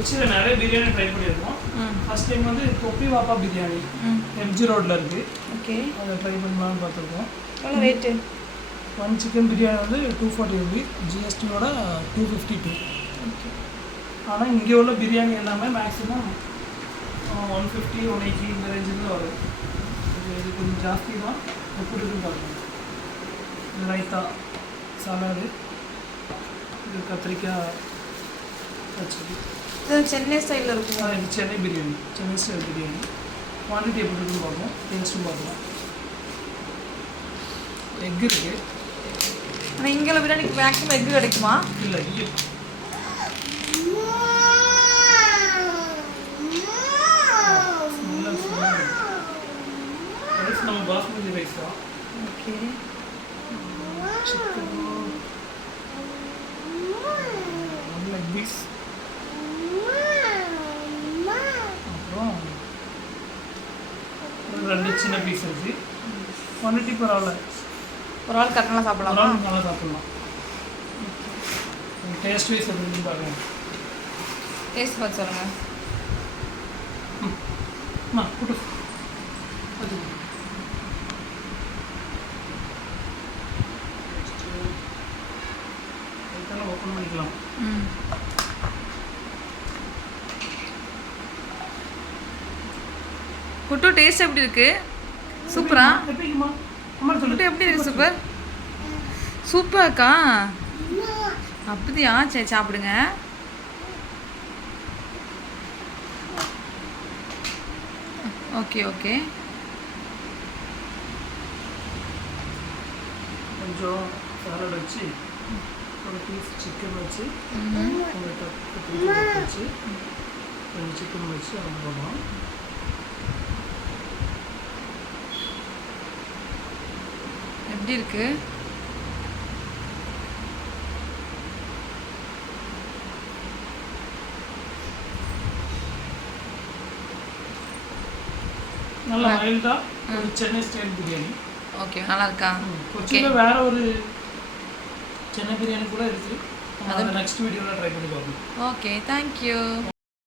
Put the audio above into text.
வச்சு நிறைய பிரியாணி ட்ரை பண்ணியிருக்கோம். ஃபர்ஸ்ட் டைம் வந்து தொப்பி வாப்பா பிரியாணி எம்ஜி ரோட்டில் இருக்குது. ஓகே, அதை ட்ரை பண்ணலான்னு பார்த்துருக்கோம். எவ்வளோ ரேட்டு? 1 சிக்கன் பிரியாணி வந்து 240 rupees, ஜிஎஸ்டியோட 252. ஓகே. ஆனால் இங்கே உள்ள பிரியாணி எல்லாமே மேக்ஸிமம் 150, 180 இந்த ரேஞ்சில் தான் வரும். இது கொஞ்சம் ஜாஸ்தி தான். எப்படி இருக்குன்னு பார்க்கணும். இது ரைத்தா, சாலாடு, இது கத்திரிக்காய் பச்சடி. இது சென்னை ஸ்டைலில் இருக்குமா? இது சென்னை பிரியாணி, சென்னை ஸ்டைல் பிரியாணி. குவான்டிட்டி எப்படி இருக்குன்னு பார்ப்போம், டேஸ்ட்டும் பார்க்கலாம். எக் இருக்குது. ஆனால் இங்கே உள்ள பிரியாணிக்கு மேக்ஸிமம் எக்கு கிடைக்குமா? இல்லை, நம்ம பாஸ்மதி ரைஸ் தான். ஓகே. சிக்கன், லெக் பீஸ், அப்புறம் 2 சின்ன பீஸ் இருக்குது. குவான்டிட்டி பரவாயில்ல, ஒரு ஆள் கரெக்டாக சாப்பிடலாமா? நல்லா சாப்பிட்லாம். டேஸ்ட் வைஸ் எப்படின்னு பாருங்க. டேஸ்ட் பார்த்து சொல்லுங்கள். கூட்டு ஓப்பன் பண்ணிக்கலாம். குட்டு டேஸ்ட் எப்படி இருக்கு? சூப்பரா? எப்படிமா அம்மா சொல்லு. குட்டு எப்படி இருக்கு? சூப்பர் சூப்பராக்கா. அப்படியா? சரி சாப்பிடுங்க. Okay okay. கொஞ்சம் சாலட் வச்சு, ஒரு பீஸ் சிக்கன் வச்சு, வச்சு கொஞ்சம் சிக்கன் வச்சு அனுப்பலாம். எப்படி இருக்கு? நல்லா மைல்டா ஒரு சென்னை ஸ்டைல் பிரியாணி. ஓகே, நல்லா இருக்கா? கொச்சியில் வேற ஒரு சென்னை பிரியாணி கூட இருக்குது. அதை நெக்ஸ்ட் வீடியோவில் ட்ரை பண்ணி பார்ப்போம். Okay, thank you.